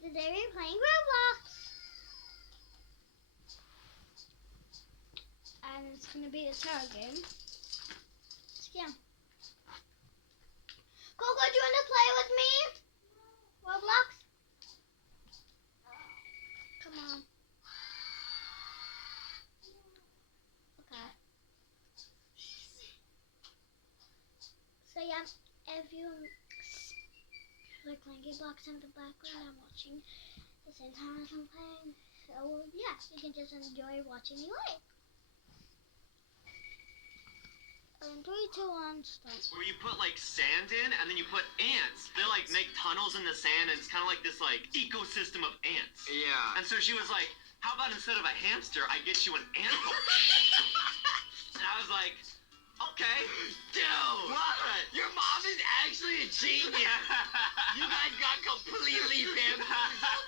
Today we're playing Roblox. And it's going to be a tower game. Scam. Coco, do you want to play with me? Roblox? Come on. Okay. So yeah, if you like playing Roblox in the background, I'm watching the same time as I'm playing. So yeah, you can just enjoy watching me live. 3, 2, 1, start. Where you put like sand in and then you put ants. They like make tunnels in the sand and it's kind of like this like ecosystem of ants. Yeah. And so she was like, how about instead of a hamster, I get you an ant farm? And I was like, okay. Dude! What? Your mom is actually a genius! You guys got completely bamboozled.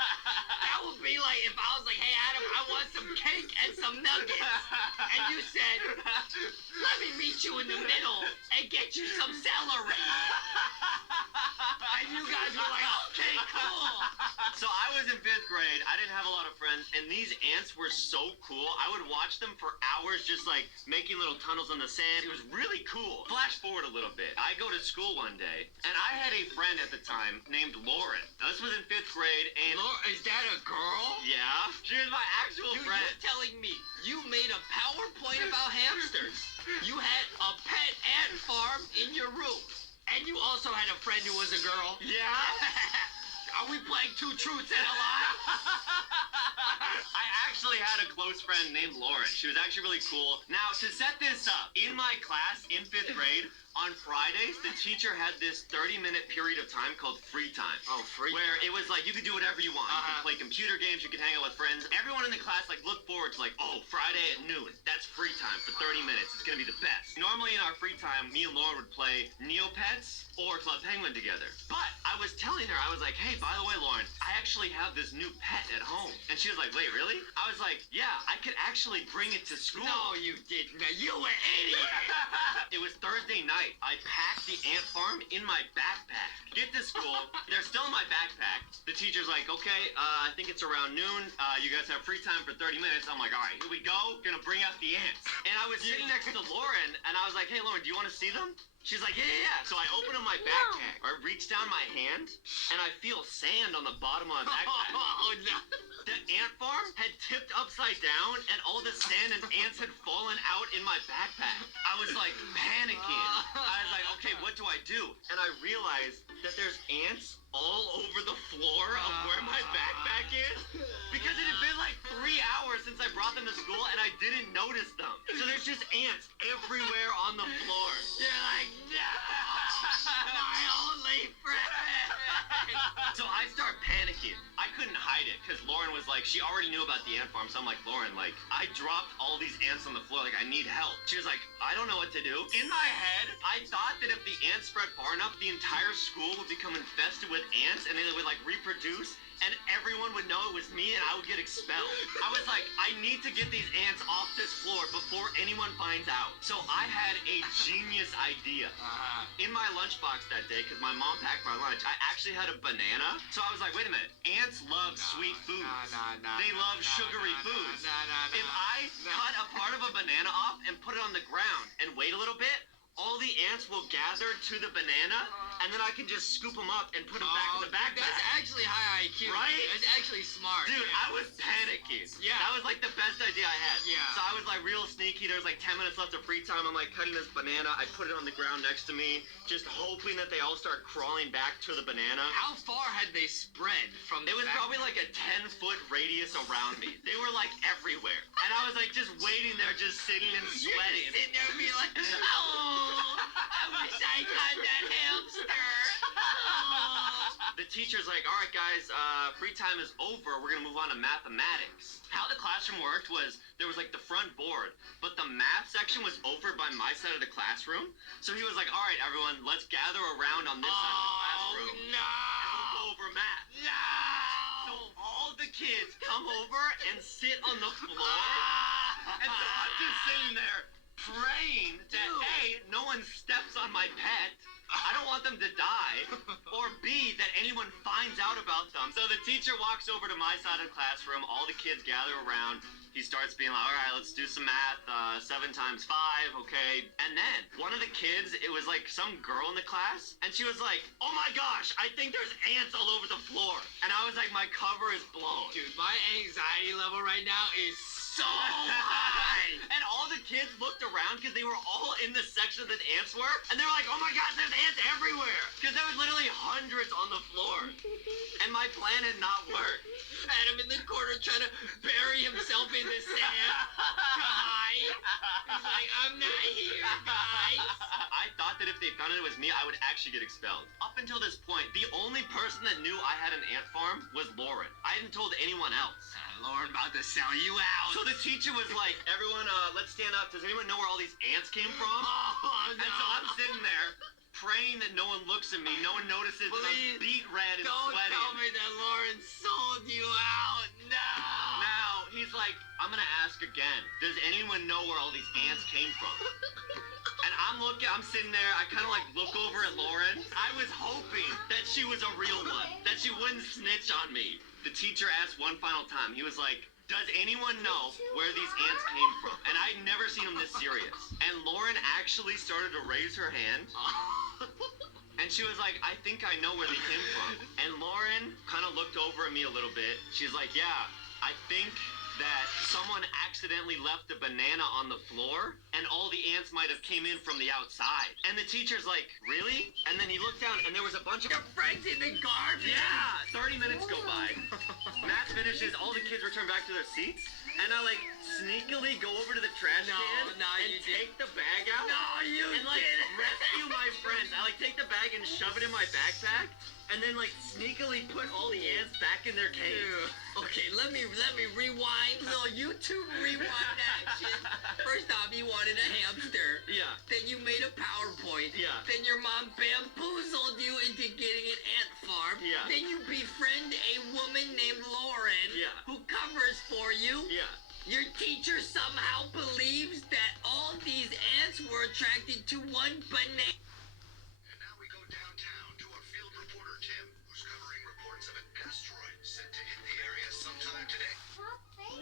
That would be like if I was like, hey Adam, I want some cake and some nuggets. And you said, let me meet you in the middle and get you some celery. And you guys were like, okay, cool. So I was in 5th grade. I didn't have a lot of friends, and these ants were so cool. I would watch them for hours just like making little tunnels on the sand. It was really cool. Flash forward a little bit. I go to school one day, and I had a friend at the time named Lauren. Now, this was in 5th grade, and Is that a girl? yeah, she was my actual Dude, friend. you're telling me you made a PowerPoint about hamsters. You had a pet ant farm in your room. And you also had a friend who was a girl. Yeah? Are we playing 2 truths and a lie? I actually had a close friend named Lauren. She was actually really cool. Now, to set this up, in my class in 5th grade, on Fridays, the teacher had this 30-minute period of time called free time. Oh, free Where it was like you could do whatever you want. You could play computer games, you could hang out with friends. Everyone in the class like looked forward to like, oh, Friday at noon. That's free time for 30 minutes. It's gonna be the best. Normally in our free time, me and Lauren would play Neopets or Club Penguin together. But I was telling her, I was like, hey, by the way, Lauren, I actually have this new pet at home. And she was like, wait, really? I was like, yeah, I could actually bring it to school. No, you didn't. You an idiot. It was Thursday night. I packed the ant farm in my backpack. Get to school. They're still in my backpack. The teacher's like, okay, I think it's around noon. You guys have free time for 30 minutes. I'm like, all right, here we go. Gonna bring out the ants. And I was sitting next to Lauren, and I was like, hey, Lauren, do you want to see them? She's like, yeah, yeah, yeah. So I open up my backpack. I reach down my hand, and I feel sand on the bottom of my backpack. Oh, no. The ant farm had tipped upside down, and all the sand and ants had fallen out in my backpack. I was like panicking. I was like, okay, what do I do? And I realized that there's ants all over the floor of where my backpack is, because it had been like 3 hours since I brought them to school, and I didn't notice them. So there's just ants everywhere on the floor. You're like, no, my only friend. So I start panicking. I couldn't hide it because Lauren was like, she already knew about the ant farm. So I'm like, Lauren, like, I dropped all these ants on the floor. Like, I need help. She was like, I don't know what to do. In my head, I thought that if the ants spread far enough, the entire school would become infested with ants and then they would like reproduce and everyone would know it was me and I would get expelled. I was like, I need to get these ants off this floor before anyone finds out. So I had a genius idea. In my lunchbox that day, because my mom packed my lunch, I actually had a banana. So I was like, wait a minute, ants love sweet foods. They love sugary foods. If I cut a part of a banana off and put it on the ground and wait a little bit, all the ants will gather to the banana, and then I can just scoop them up and put them back in the backpack. That's actually high IQ. Right? That's actually smart. Dude, yeah. I was panicking. Yeah. That was like the best idea I had. Yeah. So I was like real sneaky. There was like 10 minutes left of free time. I'm like cutting this banana. I put it on the ground next to me, just hoping that they all start crawling back to the banana. How far had they spread from It the was probably like a 10-foot radius around me. They were like everywhere. And I was like just waiting there, just sitting and You're sweating. just sitting there and being like, oh, I wish I got that hamster. Oh. The teacher's like, all right, guys, free time is over. We're going to move on to mathematics. How the classroom worked was there was like the front board, but the math section was over by my side of the classroom. So he was like, all right, everyone, let's gather around on this side of the classroom. No. And we'll go over math. No. So all the kids come over and sit on the floor. And so I'm just sitting there praying that, Dude. A, no one steps on my pet, I don't want them to die. Or B, that anyone finds out about them. So the teacher walks over to my side of the classroom. All the kids gather around. He starts being like, all right, let's do some math. 7 times 5, okay. And then one of the kids, it was like some girl in the class, and she was like, oh my gosh, I think there's ants all over the floor. And I was like, my cover is blown. Dude, my anxiety level right now is so high. And all the kids looked around because they were all in the section that ants were, and they were like, oh my gosh, there's ants everywhere. Because there was literally hundreds on the floor. And my plan had not worked. Adam in the corner trying to bury himself in the sand. Guys. He's like, I'm not here, guys. I thought that if they found out it was me, I would actually get expelled. Up until this point, the only person that knew I had an ant farm was Lauren. I hadn't told anyone else. Lauren about to sell you out. So the teacher was like, everyone, let's stand up. Does anyone know where all these ants came from? Oh, no. And so I'm sitting there, praying that no one looks at me, no one notices that I'm beat red and Don't sweating. tell me that Lauren sold you out. No. Now, he's like, I'm gonna ask again. Does anyone know where all these ants came from? And I'm sitting there, I kind of like look over at Lauren. I was hoping that she was a real one, that she wouldn't snitch on me. The teacher asked one final time, he was like, does anyone know where these ants came from? And I'd never seen him this serious. And Lauren actually started to raise her hand. And she was like, I think I know where they came from. And Lauren kind of looked over at me a little bit. She's like, yeah, I think that someone accidentally left a banana on the floor and all the ants might have came in from the outside. And the teacher's like, really? And then he looked down and there was a bunch of Your friends in the garbage. yeah, 30 minutes go by. Math finishes, all the kids return back to their seats, and I like sneakily go over to the trash can and you take the bag out No, you and like didn't. rescue my friends. I like take the bag and shove it in my backpack and then like sneakily put all the ants back in their cage. Ew. Okay, let me rewind. No, YouTube rewind action. First off, you wanted a hamster. Yeah. Then you made a PowerPoint. Yeah. Then your mom bamboozled you into getting an ant farm. Yeah. Then you befriend a woman named Lauren. Yeah. Who covers for you. Yeah. Your teacher somehow believes that all these ants were attracted to one banana. And now we go downtown to our field reporter Tim, who's covering reports of an asteroid set to hit the area sometime today.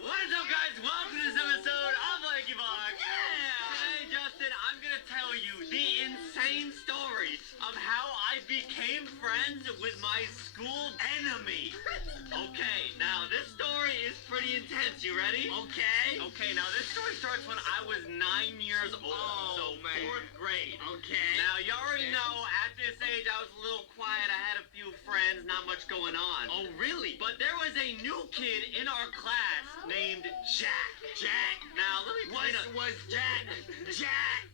What is up, guys? Welcome to this episode of Lanky Box. Today, Justin, I'm gonna tell you the insane story of how I became friends with my school enemy. Okay, now this story is pretty intense. You ready? Okay. Okay, now this story starts when I was 9 years old, Oh, so man. 4th grade. Okay. Now, you already know, at this age, I was a little quiet. I had a few friends, not much going on. Oh, really? But there was a new kid in our class named Jack. Jack. Now, let me point out. Was Jack? Jack.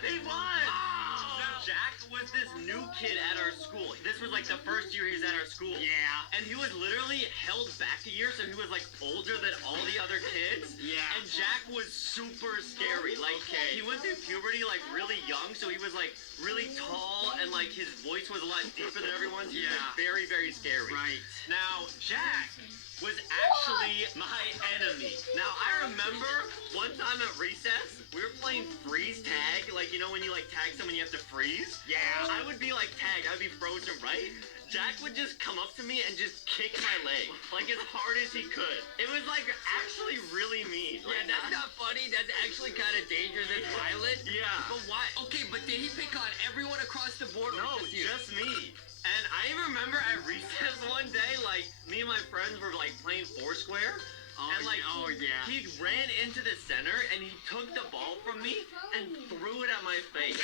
He was. Oh. Now, Jack was this new kid at our school. This was like the first year he was at our school. Yeah. And he was literally held back a year, so he was like older than all the other kids. Yeah. And Jack was super scary. Like, Okay. he went through puberty like really young, so he was like really tall and like his voice was a lot deeper than everyone's. He was Yeah. very, very scary. Right. Now, Jack was actually my enemy. Now, I remember one time at recess, we were playing freeze tag. Like, you know when you like tag someone, you have to freeze? Yeah. I would be like tagged. I would be frozen, right? Jack would just come up to me and just kick my leg, like as hard as he could. It was like actually really mean. Yeah, that's not funny. That's actually kind of dangerous and violent. Yeah. But why? Okay, but did he pick on everyone across the board? Or No, just you? just me. And I remember at recess one day, like, me and my friends were, like, playing Foursquare. Oh, and, like, oh, yeah. he ran into the center, and he took the ball from me and threw it at my face.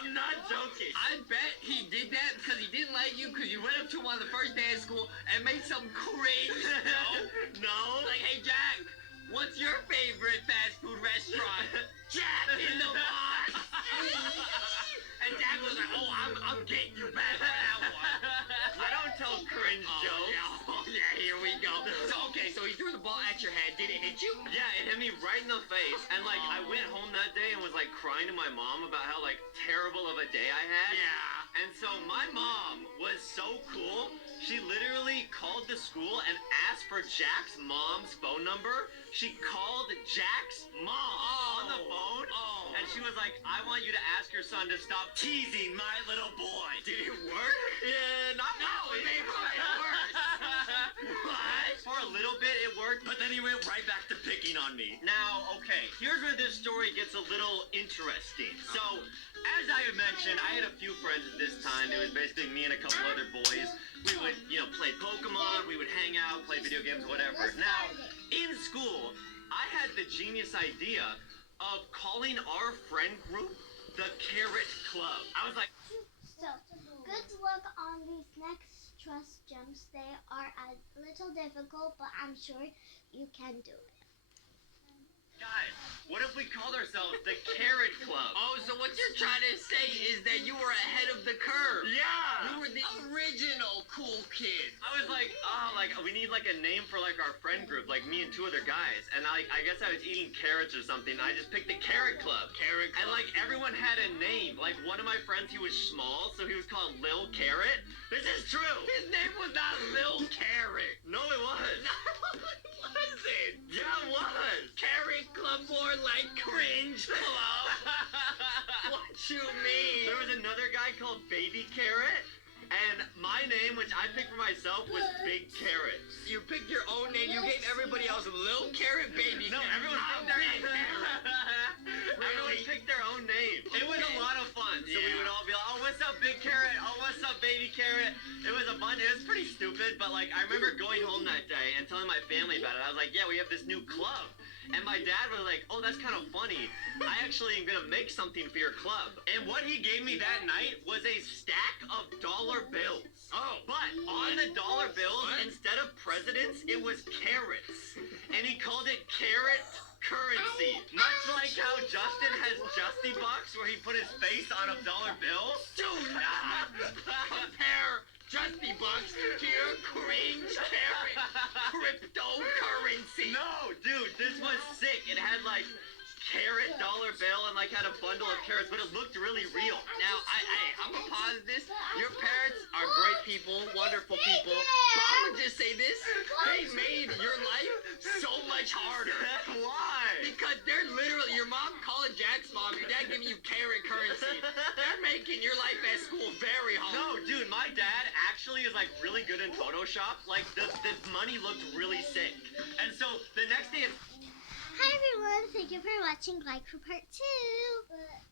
I'm not joking. I bet he did that because he didn't like you because you went up to him on the first day of school and made some crazy No. like, hey, Jack, what's your favorite fast food restaurant? Jack in the Box. And Jack was like, oh, I'm getting you back for that one. I don't tell cringe jokes. Yeah, here we go. So, okay, so he threw the ball at your head. Did it hit you? Yeah, it hit me right in the face. And, like, I went home that day and was, like, crying to my mom about how, like, terrible of a day I had. Yeah. And so my mom was so cool. She literally called the school and asked for Jack's mom's phone number. She called Jack's mom on the phone, and she was like, I want you to ask your son to stop teasing my little boy. Did it work? Yeah, not No, it made it worse. What? For a little bit it worked, but then he went right back to picking on me. Now, okay, here's where this story gets a little interesting. So, as I had mentioned, I had a few friends at this time. It was basically me and a couple other boys. We would, play Pokemon, we would hang out, play video games, whatever. Now, in school, I had the genius idea of calling our friend group the Carrot Club. I was like, So, good luck on these next trust jumps. They are a little difficult, but I'm sure you can do it. guys, what if we called ourselves the Carrot Club? Oh, so what you're trying to say is that you were ahead of the curve. Yeah! You were the original cool kid. I was like, we need like a name for like our friend group, like me and two other guys. And I guess I was eating carrots or something. I just picked the Carrot Club. Carrot Club. And like everyone had a name. Like one of my friends, he was small, so he was called Lil Carrot. This is true. His name was not Lil Carrot. No, it was. No, it wasn't. Yeah, it was. Carrot Club more like Cringe Club. What you mean? There was another guy called Baby Carrot. And my name, which I picked for myself, was Big Carrot. You picked your own name. You gave everybody else Lil Carrot, Baby No, Carrot. everyone I'm picked their Big Carrot. Everyone Really? picked their own name. It was a lot of fun. So we Yeah. would all be like, oh, what's up, Big Carrot? Oh, what's up, Baby Carrot? It was a bunch. It was pretty stupid, but like I remember going home that day and telling my family about it. I was like, yeah, we have this new club. And my dad was like, oh, that's kind of funny. I actually am going to make something for your club. And what he gave me that night was a stack of dollar bills. Oh, But on the dollar bills, What? instead of presidents, it was carrots. And he called it carrot currency. Much like how Justin has Justy Bucks, where he put his face on a dollar bill. do not compare Justy Bucks to your Cringe Carrot cryptocurrency. No, dude, this was sick. It had like carrot dollar bill and like had a bundle of carrots, but it looked really real. Now, I'm gonna pause this. Your parents are great people, wonderful people. But I'm gonna just say this. They made your life so much harder. Why? Because they're literally, your mom calling Jack's mom, your dad giving you carrot currency. They're making your life at school very hard. No, dude, my dad actually is like really good in Photoshop. Like the money looked really sick. And so the next day, Hi everyone, thank you for watching. Like for part 2.